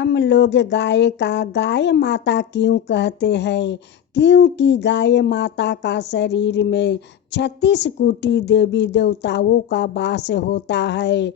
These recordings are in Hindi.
हम लोग गाय का गाय माता क्यों कहते हैं? क्योंकि गाय माता का शरीर में 36 कोटि देवी देवताओं का वास होता है।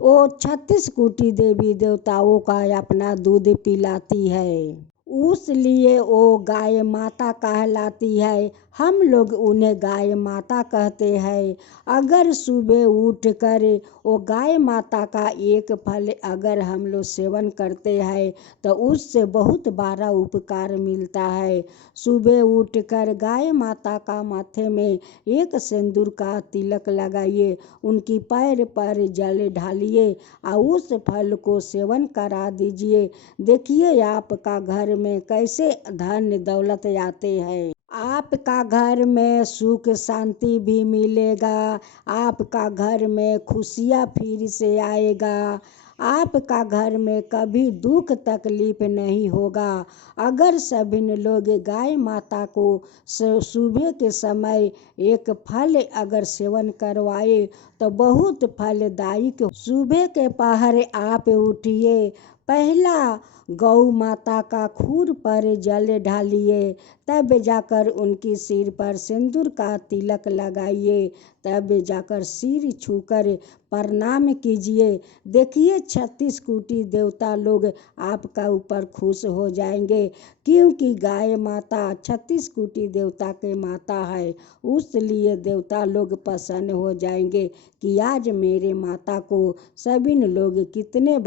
वो 36 कोटि देवी देवताओं का अपना दूध पिलाती है, उसलिए वो गाय माता कहलाती है। हम लोग उन्हें गाय माता कहते हैं। अगर सुबह उठकर वो गाय माता का एक फल अगर हम लोग सेवन करते हैं तो उससे बहुत बड़ा उपकार मिलता है। सुबह उठकर गाय माता का माथे में एक सिंदूर का तिलक लगाइए, उनकी पैर पर जल ढालिए और उस फल को सेवन करा दीजिए। देखिए आपका घर में कैसे धन दौलत आते हैं। आपका घर में सुख शांति भी मिलेगा, आपका घर में खुशियाँ फिर से आएगा, आपका घर में कभी दुख तकलीफ नहीं होगा। अगर सभी लोग गाय माता को सुबह के समय एक फल अगर सेवन करवाए तो बहुत फलदायक। सुबह के पहर आप उठिए, पहला गौ माता का खूर पर जल ढालिए, तब जाकर उनकी सिर पर सिंदूर का तिलक लगाइए, तब जाकर सिर छूकर प्रणाम कीजिए। देखिए 36 कोटि देवता लोग आपका ऊपर खुश हो जाएंगे, क्योंकि गाय माता 36 कोटि देवता के माता है। उसलिए देवता लोग प्रसन्न हो जाएंगे कि आज मेरे माता को सभी लोग कितने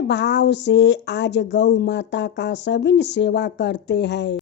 भाव से आज गौ माता का सभी सेवा करते हैं।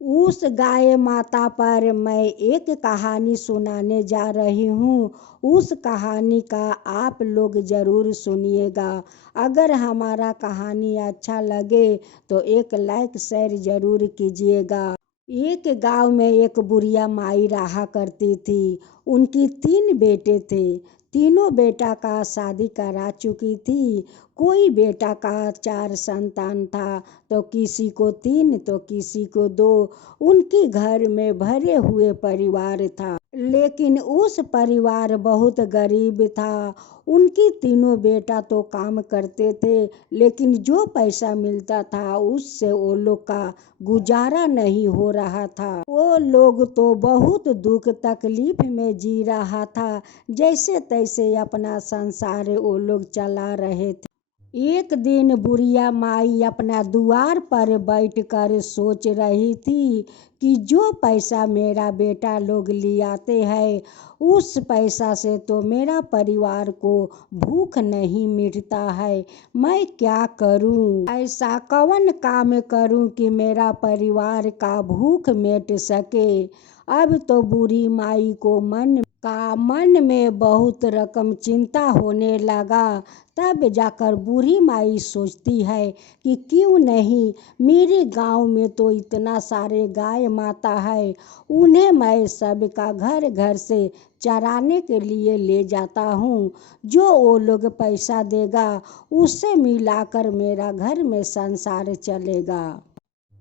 उस गाय माता पर मैं एक कहानी सुनाने जा रही हूँ। उस कहानी का आप लोग ज़रूर सुनिएगा। अगर हमारा कहानी अच्छा लगे तो एक लाइक शेयर ज़रूर कीजिएगा। एक गांव में एक बुढ़िया माई रहा करती थी। उनकी 3 बेटे थे। तीनों बेटा का शादी करा चुकी थी। कोई बेटा का 4 संतान था, तो किसी को 3 तो किसी को 2। उनके घर में भरे हुए परिवार था, लेकिन उस परिवार बहुत गरीब था। उनकी तीनों बेटा तो काम करते थे, लेकिन जो पैसा मिलता था उससे वो लोग का गुजारा नहीं हो रहा था। वो लोग तो बहुत दुख तकलीफ में जी रहा था, जैसे तैसे अपना संसार वो लोग चला रहे थे। एक दिन बुढ़िया माई अपना द्वार पर बैठकर सोच रही थी कि जो पैसा मेरा बेटा लोग ले आते हैं, उस पैसा से तो मेरा परिवार को भूख नहीं मिटता है। मैं क्या करूं? ऐसा कौन काम करूं कि मेरा परिवार का भूख मिट सके। अब तो बूढ़ी माई को मन में बहुत रकम चिंता होने लगा। तब जाकर बूढ़ी माई सोचती है कि क्यों नहीं, मेरे गांव में तो इतना सारे गाय माता है, उन्हें मैं सबका घर घर से चराने के लिए ले जाता हूँ। जो वो लोग पैसा देगा उससे मिलाकर मेरा घर में संसार चलेगा।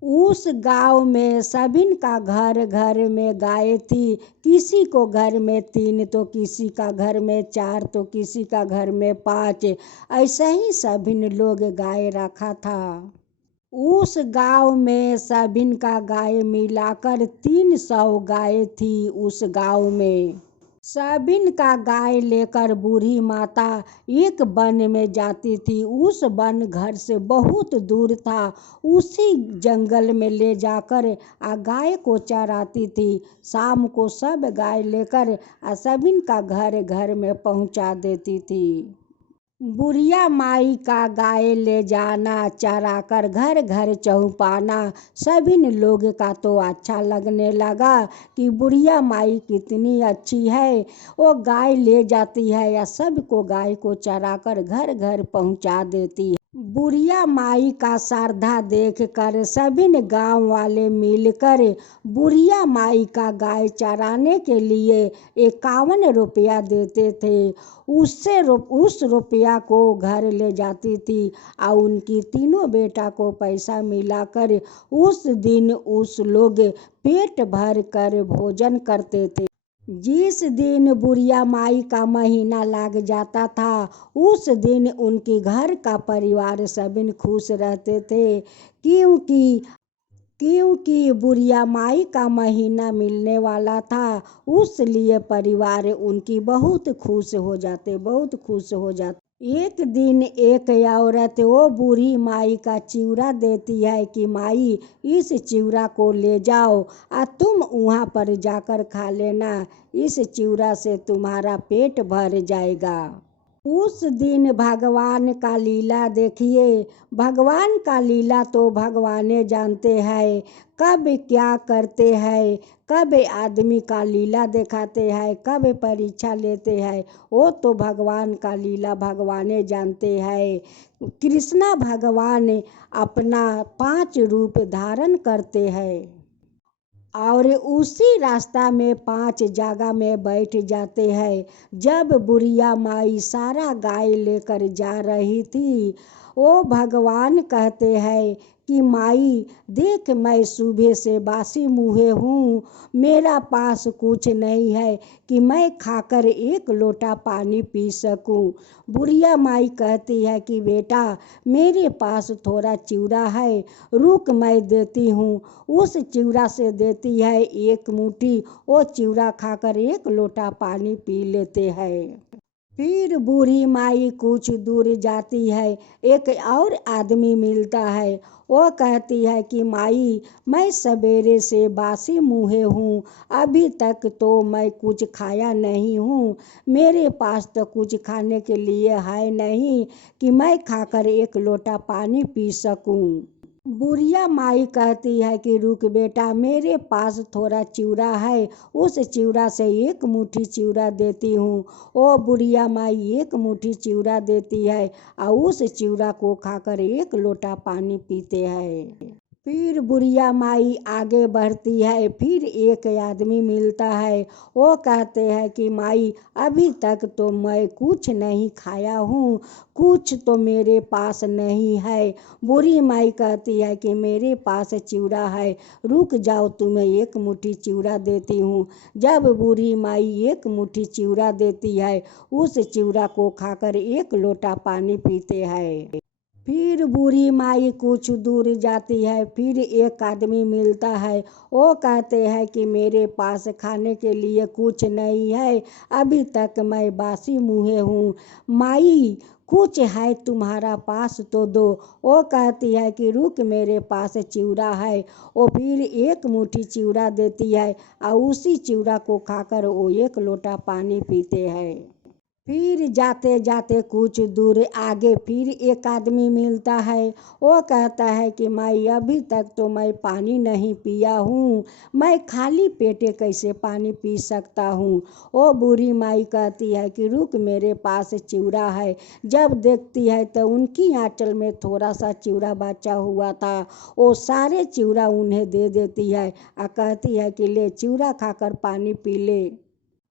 उस गांव में सभी का घर घर में गाय थी। किसी को घर में 3 तो किसी का घर में 4 तो किसी का घर में 5, ऐसे ही सभी लोग गाय रखा था। उस गांव में सभी का गाय मिलाकर 300 गाय थी। उस गांव में सभी का गाय लेकर बूढ़ी माता एक वन में जाती थी। उस वन घर से बहुत दूर था। उसी जंगल में ले जाकर गाय को चराती थी। शाम को सब गाय लेकर सभी का घर घर में पहुंचा देती थी। बुढ़िया माई का गाय ले जाना, चराकर घर घर चौपाना सभी लोग का तो अच्छा लगने लगा कि बुढ़िया माई कितनी अच्छी है। वो गाय ले जाती है या सबको गाय को चराकर घर घर पहुंचा देती है। बुढ़िया माई का श्रद्धा देखकर सभी गांव वाले मिलकर बुढ़िया माई का गाय चराने के लिए 51 रुपया देते थे। उस रुपया को घर ले जाती थी और उनकी तीनों बेटा को पैसा मिलाकर उस दिन उस लोग पेट भर कर भोजन करते थे। जिस दिन बुढ़िया माई का महीना लग जाता था उस दिन उनके घर का परिवार सभी खुश रहते थे, क्योंकि बुढ़िया माई का महीना मिलने वाला था। उसलिए परिवार उनकी बहुत खुश हो जाते। एक दिन एक औरत वो बूढ़ी माई का चिवड़ा देती है कि माई, इस चिवड़ा को ले जाओ और तुम वहाँ पर जाकर खा लेना, इस चिवड़ा से तुम्हारा पेट भर जाएगा। उस दिन भगवान का लीला देखिए। भगवान का लीला तो भगवाने जानते हैं, कब क्या करते हैं, कब आदमी का लीला दिखाते हैं, कब परीक्षा लेते हैं, वो तो भगवान का लीला भगवाने जानते हैं। कृष्णा भगवान अपना 5 रूप धारण करते हैं और उसी रास्ता में 5 जगह में बैठ जाते हैं। जब बुढ़िया माई सारा गाय लेकर जा रही थी, वो भगवान कहते हैं कि माई देख, मैं सुबह से बासी मुँहे हूँ, मेरा पास कुछ नहीं है कि मैं खाकर एक लोटा पानी पी सकूँ। बुढ़िया माई कहती है कि बेटा, मेरे पास थोड़ा चिवड़ा है, रुक मैं देती हूँ। उस चिवड़ा से देती है एक मुट्ठी, वो चिवड़ा खाकर एक लोटा पानी पी लेते हैं। फिर बूढ़ी माई कुछ दूर जाती है, एक और आदमी मिलता है। वो कहती है कि माई, मैं सवेरे से बासी मुँहे हूँ, अभी तक तो मैं कुछ खाया नहीं हूँ, मेरे पास तो कुछ खाने के लिए है नहीं कि मैं खाकर एक लोटा पानी पी सकूँ। बुढ़िया माई कहती है कि रुक बेटा, मेरे पास थोड़ा चिवड़ा है, उस चिवड़ा से एक मुट्ठी चिवड़ा देती हूँ। ओ बुढ़िया माई एक मुट्ठी चिवड़ा देती है और उस चिवड़ा को खाकर एक लोटा पानी पीते हैं। फिर बुढ़िया माई आगे बढ़ती है, फिर एक आदमी मिलता है। वो कहते हैं कि माई, अभी तक तो मैं कुछ नहीं खाया हूँ, कुछ तो मेरे पास नहीं है। बूढ़ी माई कहती है कि मेरे पास चिवड़ा है, रुक जाओ, तुम्हें एक मुट्ठी चिवड़ा देती हूँ। जब बूढ़ी माई एक मुट्ठी चिवड़ा देती है, उस चिवड़ा को खाकर एक लोटा पानी पीते हैं। फिर बूढ़ी माई कुछ दूर जाती है, फिर एक आदमी मिलता है। वो कहते हैं कि मेरे पास खाने के लिए कुछ नहीं है, अभी तक मैं बासी मुँहे हूँ, माई कुछ है तुम्हारा पास तो दो। वो कहती है कि रुक, मेरे पास चिवड़ा है। वो फिर एक मुट्ठी चिवड़ा देती है और उसी चिवड़ा को खाकर वो एक लोटा पानी पीते हैं। फिर जाते जाते कुछ दूर आगे फिर एक आदमी मिलता है। वो कहता है कि माई, अभी तक तो मैं पानी नहीं पिया हूँ, मैं खाली पेटे कैसे पानी पी सकता हूँ। वो बूढ़ी माई कहती है कि रुक, मेरे पास चिवड़ा है। जब देखती है तो उनकी आंचल में थोड़ा सा चिवड़ा बचा हुआ था, वो सारे चिवड़ा उन्हें दे देती है और कहती है कि ले, चिवड़ा खाकर पानी पी ले।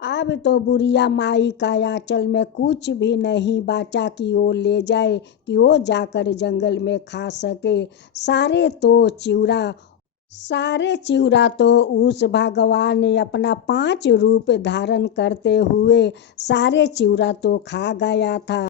अब तो बुढ़िया माई का आंचल में कुछ भी नहीं बचा कि वो ले जाए, कि वो जाकर जंगल में खा सके। सारे चिवड़ा तो उस भगवान ने अपना 5 रूप धारण करते हुए सारे चिवड़ा तो खा गया था।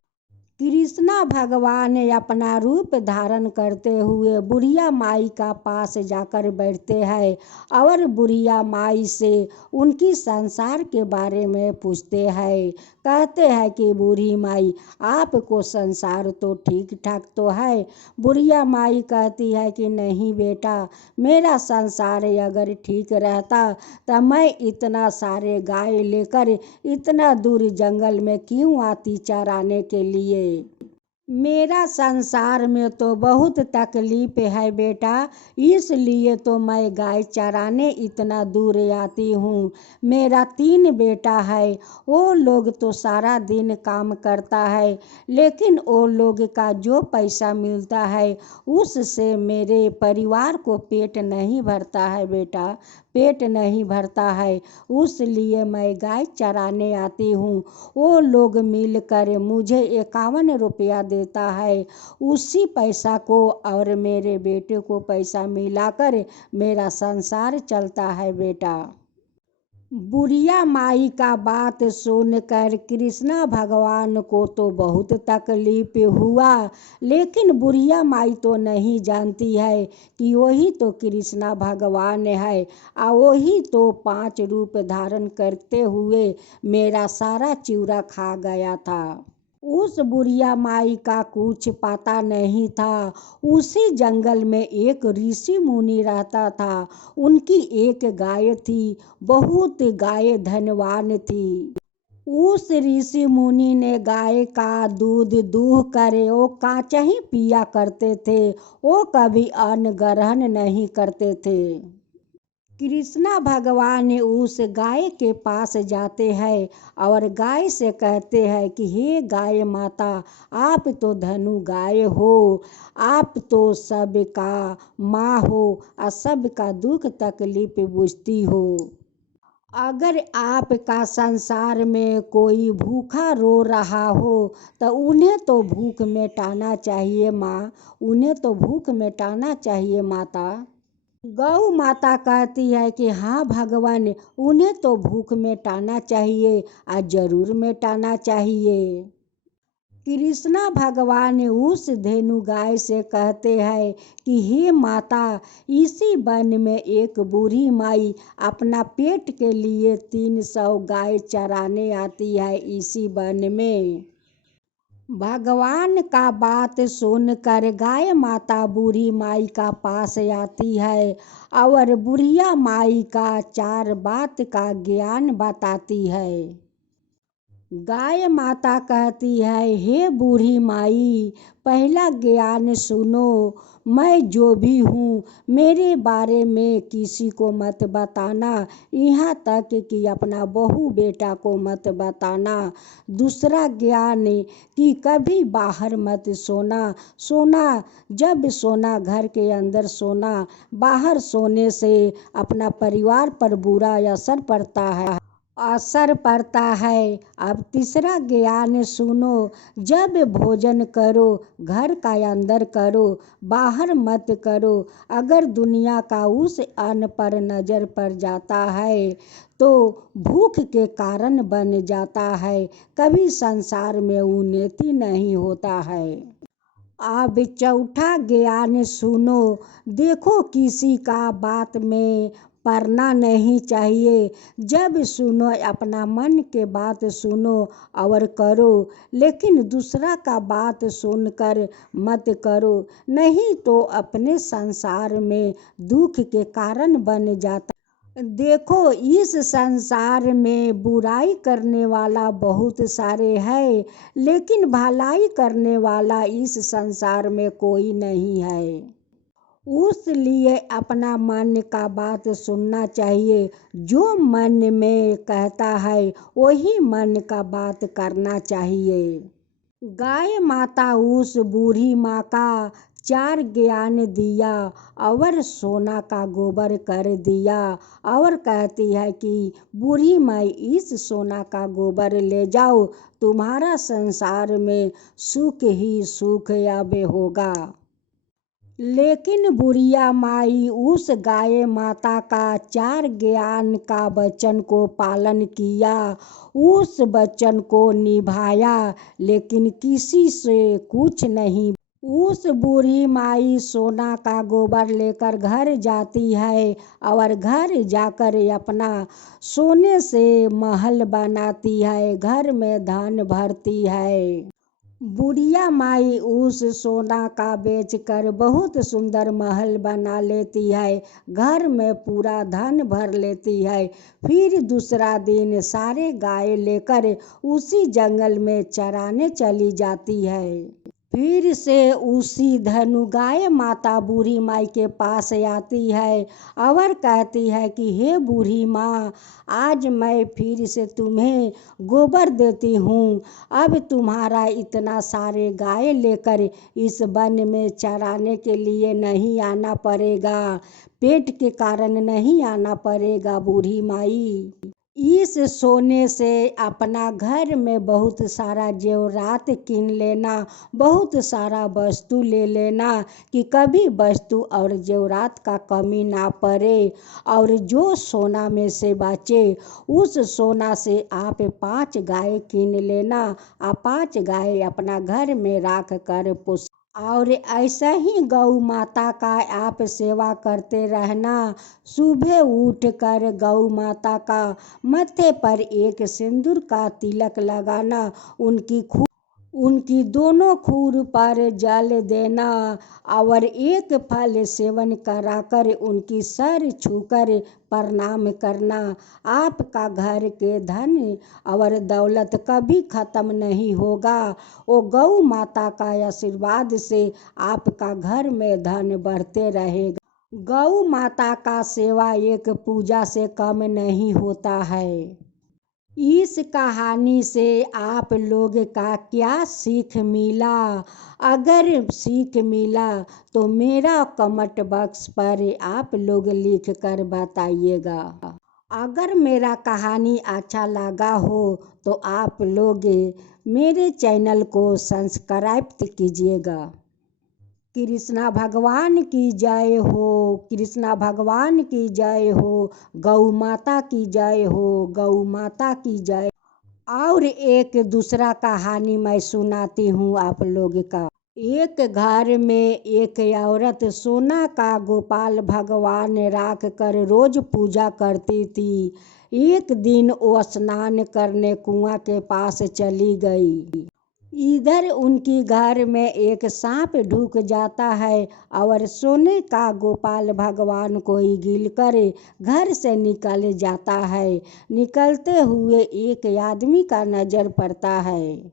कृष्णा भगवान अपना रूप धारण करते हुए बुढ़िया माई का पास जाकर बैठते हैं और बुढ़िया माई से उनकी संसार के बारे में पूछते हैं। कहते हैं कि बूढ़ी माई, आपको संसार तो ठीक ठाक तो है। बुढ़िया माई कहती है कि नहीं बेटा, मेरा संसार अगर ठीक रहता तो मैं इतना सारे गाय लेकर इतना दूर जंगल में क्यों आती चराने के लिए। मेरा संसार में तो बहुत तकलीफ है बेटा, इसलिए तो मैं गाय चराने इतना दूर आती हूँ। मेरा 3 बेटा है, वो लोग तो सारा दिन काम करता है, लेकिन वो लोग का जो पैसा मिलता है उससे मेरे परिवार को पेट नहीं भरता है बेटा, पेट नहीं भरता है। उसलिए मैं गाय चराने आती हूँ। वो लोग मिलकर मुझे 51 रुपया देता है, उसी पैसा को और मेरे बेटे को पैसा मिलाकर मेरा संसार चलता है बेटा। बुढ़िया माई का बात सुनकर कृष्णा भगवान को तो बहुत तकलीफ हुआ, लेकिन बुढ़िया माई तो नहीं जानती है कि वही तो कृष्णा भगवान है और वही तो 5 रूप धारण करते हुए मेरा सारा चिवड़ा खा गया था। उस बुढ़िया माई का कुछ पता नहीं था। उसी जंगल में एक ऋषि मुनि रहता था। उनकी एक गाय थी, बहुत गाय धनवान थी। उस ऋषि मुनि ने गाय का दूध दूह कर वो कांचा ही पिया करते थे। वो कभी अन्न ग्रहण नहीं करते थे। कृष्णा भगवान उस गाय के पास जाते हैं और गाय से कहते हैं कि हे गाय माता, आप तो धनु गाय हो, आप तो सबका माँ हो और सबका दुख तकलीफ बुझती हो। अगर आपका संसार में कोई भूखा रो रहा हो तो उन्हें तो भूख मिटाना चाहिए माँ, उन्हें तो भूख मिटाना चाहिए माता। गौ माता कहती है कि हाँ भगवान, उन्हें तो भूख मिटाना चाहिए और जरूर मिटाना चाहिए। कृष्णा भगवान उस धेनु गाय से कहते हैं कि हे माता, इसी वन में एक बूढ़ी माई अपना पेट के लिए 300 गाय चराने आती है इसी वन में। भगवान का बात सुनकर गाय माता बूढ़ी माई का पास आती है और बुढ़िया माई का 4 बात का ज्ञान बताती है। गाय माता कहती है, हे बूढ़ी माई, पहला ज्ञान सुनो। मैं जो भी हूँ मेरे बारे में किसी को मत बताना, यहाँ तक कि अपना बहू बेटा को मत बताना। दूसरा ज्ञान कि कभी बाहर मत सोना। सोना जब सोना घर के अंदर सोना, बाहर सोने से अपना परिवार पर बुरा असर पड़ता है। अब तीसरा ज्ञान सुनो, जब भोजन करो घर का अंदर करो, बाहर मत करो। अगर दुनिया का उस अन्न पर नजर पड़ जाता है तो भूख के कारण बन जाता है, कभी संसार में उन्नति नहीं होता है। अब चौथा ज्ञान सुनो, देखो किसी का बात में पड़ना नहीं चाहिए। जब सुनो अपना मन के बात सुनो और करो, लेकिन दूसरा का बात सुनकर मत करो, नहीं तो अपने संसार में दुख के कारण बन जाता। देखो इस संसार में बुराई करने वाला बहुत सारे हैं, लेकिन भलाई करने वाला इस संसार में कोई नहीं है। उसलिए अपना मन का बात सुनना चाहिए। जो मन में कहता है वही मन का बात करना चाहिए। गाय माता उस बूढ़ी माँ का 4 ज्ञान दिया और सोना का गोबर कर दिया और कहती है कि बूढ़ी माई, इस सोना का गोबर ले जाओ, तुम्हारा संसार में सुख ही सुख अब होगा। लेकिन बुढ़िया माई उस गाय माता का 4 ज्ञान का वचन को पालन किया, उस वचन को निभाया, लेकिन किसी से कुछ नहीं। उस बूढ़ी माई सोना का गोबर लेकर घर जाती है और घर जाकर अपना सोने से महल बनाती है, घर में धन भरती है। बुढ़िया माई उस सोना का बेचकर बहुत सुंदर महल बना लेती है, घर में पूरा धन भर लेती है। फिर दूसरा दिन सारे गाय लेकर उसी जंगल में चराने चली जाती है। फिर से उसी धनु गाय माता बूढ़ी माई के पास आती है और कहती है कि हे बूढ़ी माँ, आज मैं फिर से तुम्हें गोबर देती हूँ। अब तुम्हारा इतना सारे गाय लेकर इस वन में चराने के लिए नहीं आना पड़ेगा, पेट के कारण नहीं आना पड़ेगा बूढ़ी माई। इस सोने से अपना घर में बहुत सारा जेवरात कीन लेना, बहुत सारा वस्तु ले लेना कि कभी वस्तु और जेवरात का कमी ना पड़े। और जो सोना में से बचे उस सोना से आप 5 गाय कीन लेना, और 5 गाय अपना घर में रख कर पोस। और ऐसा ही गौ माता का आप सेवा करते रहना। सुबह उठकर गौ माता का माथे पर एक सिंदूर का तिलक लगाना, उनकी दोनों खूर पर जल देना और एक फल सेवन कराकर उनकी सर छूकर प्रणाम करना। आपका घर के धन और दौलत कभी खत्म नहीं होगा। वो गौ माता का आशीर्वाद से आपका घर में धन बढ़ते रहेगा। गौ माता का सेवा एक पूजा से कम नहीं होता है। इस कहानी से आप लोग का क्या सीख मिला? अगर सीख मिला तो मेरा कमेंट बॉक्स पर आप लोग लिख कर बताइएगा। अगर मेरा कहानी अच्छा लगा हो तो आप लोग मेरे चैनल को सब्सक्राइब कीजिएगा। कृष्णा भगवान की जय हो, कृष्णा भगवान की जय हो, गौ माता की जय हो, गौ माता की जय। और एक दूसरा कहानी मैं सुनाती हूँ आप लोग का। एक घर में एक औरत सोना का गोपाल भगवान रख कर रोज पूजा करती थी। एक दिन वो स्नान करने कुआं के पास चली गई। इधर उनकी घर में एक सांप ढुक जाता है और सोने का गोपाल भगवान को गिल कर घर से निकल जाता है। निकलते हुए एक आदमी का नजर पड़ता है।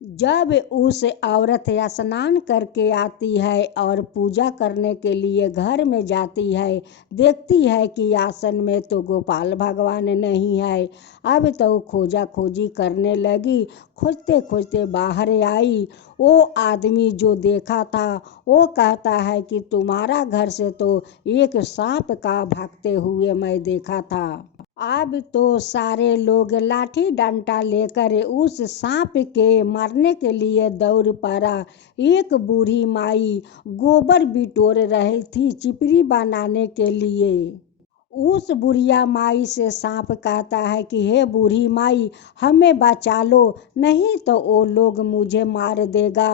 जब उस औरत स्नान करके आती है और पूजा करने के लिए घर में जाती है, देखती है कि आसन में तो गोपाल भगवान नहीं है। अब तो खोजा खोजी करने लगी, खोजते खोजते बाहर आई। वो आदमी जो देखा था वो कहता है कि तुम्हारा घर से तो एक सांप का भागते हुए मैं देखा था। अब तो सारे लोग लाठी डंडा लेकर उस सांप के मारने के लिए दौड़ पड़ा। एक बूढ़ी माई गोबर बिटोर रही थी चिपरी बनाने के लिए। उस बुढ़िया माई से सांप कहता है कि हे बूढ़ी माई, हमें बचा लो, नहीं तो वो लोग मुझे मार देगा।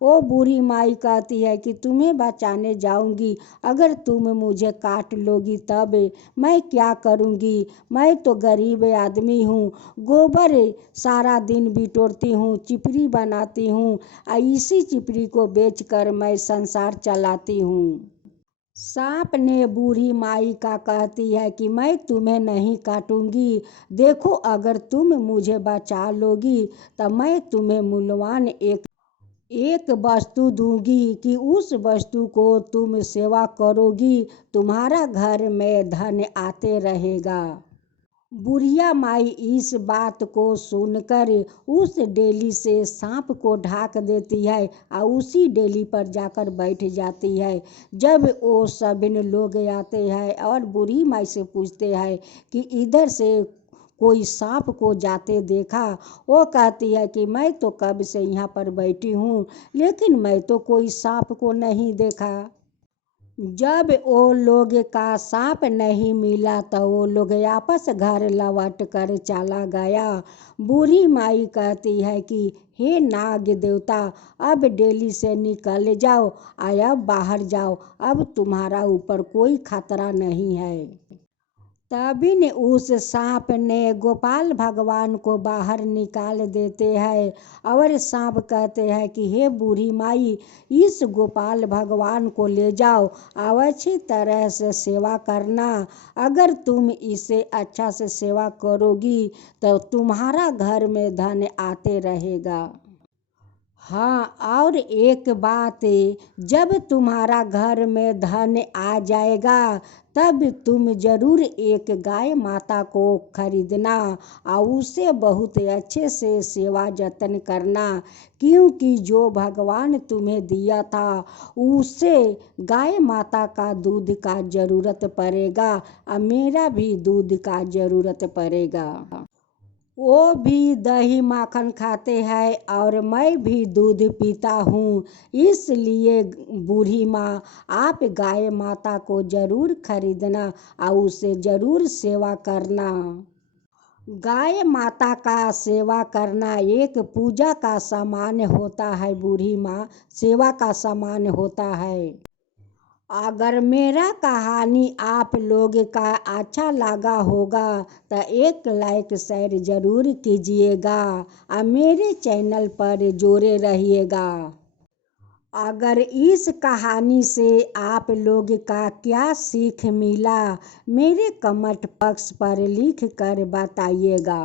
वो बूढ़ी माई कहती है कि तुम्हें बचाने जाऊंगी, अगर तुम मुझे काट लोगी तब मैं क्या करूंगी? मैं तो गरीब आदमी हूँ, गोबर सारा दिन बिटोरती हूँ, चिपरी बनाती हूँ, इसी चिपरी को बेचकर मैं संसार चलाती हूँ। सांप ने बूढ़ी माई का कहती है कि मैं तुम्हें नहीं काटूंगी, देखो अगर तुम मुझे बचा लोगी तो मैं तुम्हें मूल्यवान एक वस्तु दूंगी कि उस वस्तु को तुम सेवा करोगी, तुम्हारा घर में धन आते रहेगा। बुढ़िया माई इस बात को सुनकर उस डेली से सांप को ढाक देती है और उसी डेली पर जाकर बैठ जाती है। जब वो सभी लोग आते हैं और बूढ़ी माई से पूछते हैं कि इधर से कोई सांप को जाते देखा? वो कहती है कि मैं तो कब से यहाँ पर बैठी हूँ, लेकिन मैं तो कोई सांप को नहीं देखा। जब वो लोग का सांप नहीं मिला तो वो लोग आपस घर लौट कर चला गया। बूढ़ी माई कहती है कि हे नाग देवता, अब डेली से निकल जाओ, अब बाहर जाओ, अब तुम्हारा ऊपर कोई खतरा नहीं है। तभी ने उस सांप ने गोपाल भगवान को बाहर निकाल देते हैं और सांप कहते हैं कि हे बूढ़ी माई, इस गोपाल भगवान को ले जाओ और अच्छी तरह से सेवा करना। अगर तुम इसे अच्छा से सेवा करोगी तो तुम्हारा घर में धन आते रहेगा। हाँ, और एक बात, जब तुम्हारा घर में धन आ जाएगा तब तुम जरूर एक गाय माता को खरीदना और उसे बहुत अच्छे से सेवा जतन करना, क्योंकि जो भगवान तुम्हें दिया था उसे गाय माता का दूध का जरूरत पड़ेगा और मेरा भी दूध का जरूरत पड़ेगा। वो भी दही माखन खाते हैं और मैं भी दूध पीता हूँ, इसलिए बूढ़ी माँ आप गाय माता को जरूर खरीदना और उसे जरूर सेवा करना। गाय माता का सेवा करना एक पूजा का सामान होता है बूढ़ी माँ, सेवा का सामान होता है। अगर मेरा कहानी आप लोग का अच्छा लगा होगा तो एक लाइक शेयर ज़रूर कीजिएगा और मेरे चैनल पर जुड़े रहिएगा। अगर इस कहानी से आप लोग का क्या सीख मिला मेरे कमेंट बॉक्स पर लिख कर बताइएगा।